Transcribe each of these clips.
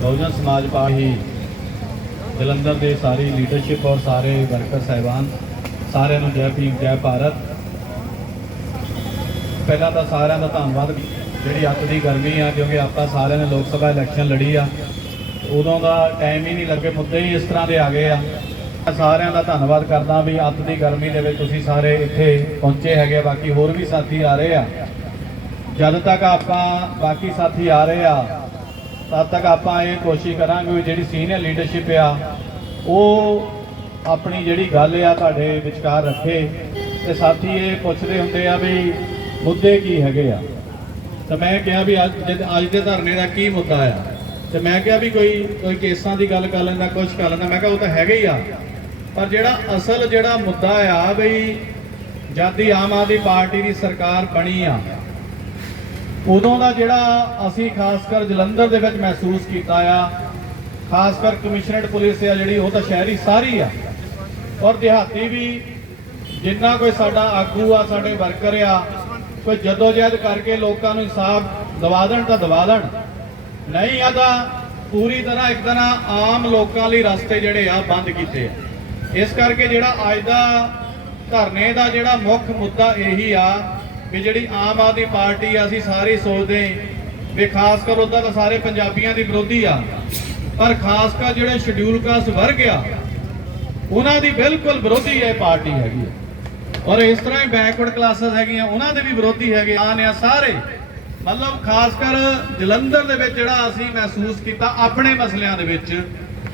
ਬਹੁਜਨ ਸਮਾਜ ਪਾਰਟੀ ਜਲੰਧਰ ਦੇ ਸਾਰੀ ਲੀਡਰਸ਼ਿਪ ਔਰ ਸਾਰੇ ਵਰਕਰ ਸਹਿਬਾਨ, ਸਾਰਿਆਂ ਨੂੰ ਜੈ ਭੀਮ, ਜੈ ਭਾਰਤ। ਪਹਿਲਾਂ ਤਾਂ ਸਾਰਿਆਂ ਦਾ ਧੰਨਵਾਦ, ਜਿਹੜੀ ਅੱਤ ਦੀ ਗਰਮੀ ਆ, ਕਿਉਂਕਿ ਆਪਾਂ ਸਾਰਿਆਂ ਨੇ ਲੋਕ ਸਭਾ ਇਲੈਕਸ਼ਨ ਲੜੀ ਆ। ਉਦੋਂ ਦਾ ਟਾਈਮ ਹੀ ਨਹੀਂ ਲੱਗੇ, ਮੁੱਦੇ ਹੀ ਇਸ ਤਰ੍ਹਾਂ ਦੇ ਆ ਗਏ ਆ। ਮੈਂ ਸਾਰਿਆਂ ਦਾ ਧੰਨਵਾਦ ਕਰਦਾ ਵੀ ਅੱਤ ਦੀ ਗਰਮੀ ਦੇ ਵਿੱਚ ਤੁਸੀਂ ਸਾਰੇ ਇੱਥੇ ਪਹੁੰਚੇ ਹੈਗੇ ਆ। ਬਾਕੀ ਹੋਰ ਵੀ ਸਾਥੀ ਆ ਰਹੇ ਆ। ਜਦ ਤੱਕ ਆਪਾਂ ਬਾਕੀ ਸਾਥੀ ਆ ਰਹੇ ਆ ਤਦ ਤੱਕ ਆਪਾਂ ਇਹ ਕੋਸ਼ਿਸ਼ ਕਰਾਂਗੇ ਵੀ ਜਿਹੜੀ ਸੀਨੀਅਰ ਲੀਡਰਸ਼ਿਪ ਆ, ਉਹ ਆਪਣੀ ਜਿਹੜੀ ਗੱਲ ਆ ਤੁਹਾਡੇ ਵਿਚਕਾਰ ਰੱਖੇ। ਤੇ ਸਾਥੀ ਇਹ ਪੁੱਛਦੇ ਹੁੰਦੇ ਆ ਵੀ ਮੁੱਦੇ ਕੀ ਹੈਗੇ ਆ? ਤਾਂ ਮੈਂ ਕਿਹਾ ਵੀ ਅੱਜ ਜਦ- ਅੱਜ ਦੇ ਧਰਨੇ ਦਾ ਕੀ ਮੁੱਦਾ ਆ? ਤੇ ਮੈਂ ਕਿਹਾ ਵੀ ਕੋਈ ਕੋਈ ਕੇਸਾਂ ਦੀ ਗੱਲ ਕਰ ਲੈਂਦਾ ਕੁਝ ਕਰ ਲੈਂਦਾ, ਮੈਂ ਕਿਹਾ ਉਹ ਤਾਂ ਹੈਗਾ ਹੀ ਆ। ਪਰ ਜਿਹੜਾ ਅਸਲ ਜਿਹੜਾ ਮੁੱਦਾ ਆ ਬਈ ਜਦ ਦੀ ਆਮ ਆਦਮੀ ਪਾਰਟੀ ਦੀ ਸਰਕਾਰ ਬਣੀ ਆ ਉਦੋਂ ਦਾ ਜਿਹੜਾ ਅਸੀਂ ਖਾਸ ਕਰ ਜਲੰਧਰ ਦੇ ਵਿੱਚ ਮਹਿਸੂਸ ਕੀਤਾ ਆ, ਖਾਸ ਕਰ ਕਮਿਸ਼ਨਰੇਟ ਪੁਲਿਸ ਆ ਜਿਹੜੀ, ਉਹ ਤਾਂ ਸ਼ਹਿਰੀ ਸਾਰੀ ਆ। ਔਰ ਦਿਹਾਤੀ ਵੀ ਜਿੰਨਾ ਕੋਈ ਸਾਡਾ ਆਗੂ ਆ, ਸਾਡੇ ਵਰਕਰ ਆ, ਕੋਈ ਜਦੋਜਹਿਦ ਕਰਕੇ ਲੋਕਾਂ ਨੂੰ ਇਨਸਾਫ ਦਵਾ ਦੇਣ ਤਾਂ ਦਵਾ ਦੇਣ। ਨਹੀਂ, ਆ ਤਾਂ ਪੂਰੀ ਤਰ੍ਹਾਂ ਇੱਕ ਤਰ੍ਹਾਂ ਆਮ ਲੋਕਾਂ ਲਈ ਰਸਤੇ ਜਿਹੜੇ ਆ, ਬੰਦ ਕੀਤੇ ਆ। ਇਸ ਕਰਕੇ ਜਿਹੜਾ ਅੱਜ ਦਾ ਧਰਨੇ ਦਾ ਜਿਹੜਾ ਮੁੱਖ ਮੁੱਦਾ ਇਹੀ ਆ ਵੀ ਜਿਹੜੀ ਆਮ ਆਦਮੀ ਪਾਰਟੀ ਆ, ਅਸੀਂ ਸਾਰੇ ਸੋਚਦੇ ਵੀ ਖਾਸ ਕਰ ਉਹਦਾ ਤਾਂ ਸਾਰੇ ਪੰਜਾਬੀਆਂ ਦੀ ਵਿਰੋਧੀ ਆ, ਪਰ ਖਾਸ ਕਰ ਜਿਹੜੇ ਸ਼ਡਿਊਲ ਕਾਸਟ ਵਰਗ ਆ, ਉਹਨਾਂ ਦੀ ਬਿਲਕੁਲ ਵਿਰੋਧੀ ਇਹ ਪਾਰਟੀ ਹੈਗੀ ਹੈ ਔਰ ਇਸ ਤਰ੍ਹਾਂ ਹੀ ਬੈਕਵਰਡ ਕਲਾਸਿਸ ਹੈਗੀਆਂ, ਉਹਨਾਂ ਦੇ ਵੀ ਵਿਰੋਧੀ ਹੈਗੇ ਆਨ ਆ ਸਾਰੇ। ਮਤਲਬ ਖਾਸ ਕਰ ਜਲੰਧਰ ਦੇ ਵਿੱਚ ਜਿਹੜਾ ਅਸੀਂ ਮਹਿਸੂਸ ਕੀਤਾ, ਆਪਣੇ ਮਸਲਿਆਂ ਦੇ ਵਿੱਚ,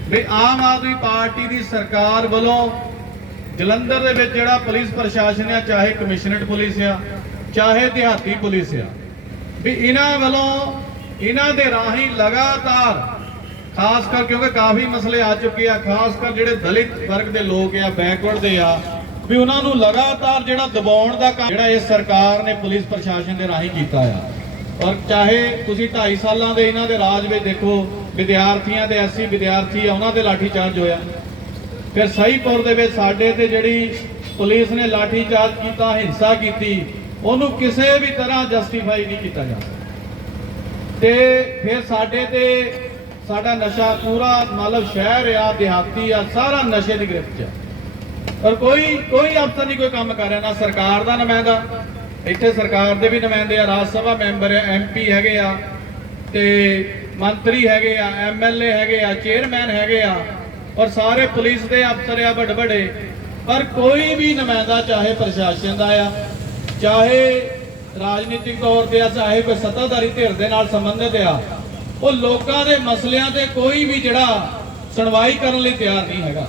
ਵੀ ਆਮ ਆਦਮੀ ਪਾਰਟੀ ਦੀ ਸਰਕਾਰ ਵੱਲੋਂ ਜਲੰਧਰ ਦੇ ਵਿੱਚ ਜਿਹੜਾ ਪੁਲਿਸ ਪ੍ਰਸ਼ਾਸਨ ਆ, ਚਾਹੇ ਕਮਿਸ਼ਨਰੇਟ ਪੁਲਿਸ ਆ ਚਾਹੇ ਦਿਹਾਤੀ ਪੁਲਿਸ ਆ, ਵੀ ਇਹਨਾਂ ਵੱਲੋਂ ਇਹਨਾਂ ਦੇ ਰਾਹੀਂ ਲਗਾਤਾਰ, ਖਾਸ ਕਰ ਕਿਉਂਕਿ ਕਾਫੀ ਮਸਲੇ ਆ ਚੁੱਕੇ ਆ, ਖਾਸ ਕਰ ਜਿਹੜੇ ਦਲਿਤ ਵਰਗ ਦੇ ਲੋਕ ਆ, ਬੈਕਵਰਡ ਦੇ ਆ, ਵੀ ਉਹਨਾਂ ਨੂੰ ਲਗਾਤਾਰ ਜਿਹੜਾ ਦਬਾਉਣ ਦਾ ਕੰਮ ਜਿਹੜਾ ਇਸ ਸਰਕਾਰ ਨੇ ਪੁਲਿਸ ਪ੍ਰਸ਼ਾਸਨ ਦੇ ਰਾਹੀਂ ਕੀਤਾ ਆ। ਔਰ ਚਾਹੇ ਤੁਸੀਂ 2.5 ਸਾਲਾਂ ਦੇ ਇਹਨਾਂ ਦੇ ਰਾਜ ਵਿੱਚ ਦੇਖੋ, ਵਿਦਿਆਰਥੀਆਂ ਤੇ ਐਸਸੀ ਵਿਦਿਆਰਥੀ ਆ, ਉਹਨਾਂ ਦੇ ਲਾਠੀ ਚਾਰਜ ਹੋਇਆ। ਫਿਰ ਸਹੀਪੁਰ ਦੇ ਵਿੱਚ ਸਾਡੇ ਤੇ ਜਿਹੜੀ ਪੁਲਿਸ ਨੇ ਲਾਠੀ ਚਾਰਜ ਕੀਤਾ, ਹਿੰਸਾ ਕੀਤੀ ਉਹਨੂੰ ਕਿਸੇ ਵੀ ਤਰ੍ਹਾਂ ਜਸਟੀਫਾਈ ਨਹੀਂ ਕੀਤਾ ਜਾ ਸਕਦਾ। ਤੇ ਫਿਰ ਸਾਡੇ ਤੇ ਸਾਡਾ ਨਸ਼ਾ ਪੂਰਾ ਮਤਲਬ ਸ਼ਹਿਰ ਆ, ਦਿਹਾਤੀ ਆ, ਸਾਰਾ ਨਸ਼ੇ ਦੀ ਗ੍ਰਿਫਤ 'ਚ ਆ। ਪਰ ਕੋਈ ਕੋਈ ਅਫਸਰ ਨਹੀਂ ਕੋਈ ਕੰਮ ਕਰ ਰਿਹਾ, ਨਾ ਸਰਕਾਰ ਦਾ ਨੁਮਾਇੰਦਾ। ਇੱਥੇ ਸਰਕਾਰ ਦੇ ਵੀ ਨੁਮਾਇੰਦੇ ਆ, ਰਾਜ ਸਭਾ ਮੈਂਬਰ ਆ ਐਮਪੀ ਹੈਗੇ ਆ, ਤੇ ਮੰਤਰੀ ਹੈਗੇ ਆ ਐਮਐਲਏ ਹੈਗੇ ਆ, ਚੇਅਰਮੈਨ ਹੈਗੇ ਆ, ਔਰ ਸਾਰੇ ਪੁਲਿਸ ਦੇ ਅਫਸਰ ਆ ਵੱਡੇ ਵੱਡੇ ਪਰ ਕੋਈ ਵੀ ਨੁਮਾਇੰਦਾ, ਚਾਹੇ ਪ੍ਰਸ਼ਾਸਨ ਦਾ ਆ ਚਾਹੇ ਰਾਜਨੀਤਿਕ ਤੌਰ ਤੇ ਆ, ਚਾਹੇ ਕੋਈ ਸੱਤਾਧਾਰੀ ਧਿਰ ਦੇ ਨਾਲ ਸੰਬੰਧਿਤ ਆ, ਉਹ ਲੋਕਾਂ ਦੇ ਮਸਲਿਆਂ ਤੇ ਕੋਈ ਵੀ ਜਿਹੜਾ ਸੁਣਵਾਈ ਕਰਨ ਲਈ ਤਿਆਰ ਨਹੀਂ ਹੈਗਾ।